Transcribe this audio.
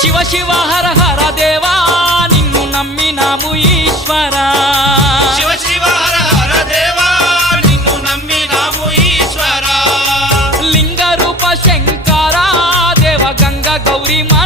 శివ శివ హర హర దేవా నిన్ను నమ్మినాము ఈశ్వరా శివ శివ హర హర దేవా నిన్ను నమ్మినాము ఈశ్వరా లింగ రూప శంకరా దేవ గంగ గౌరీ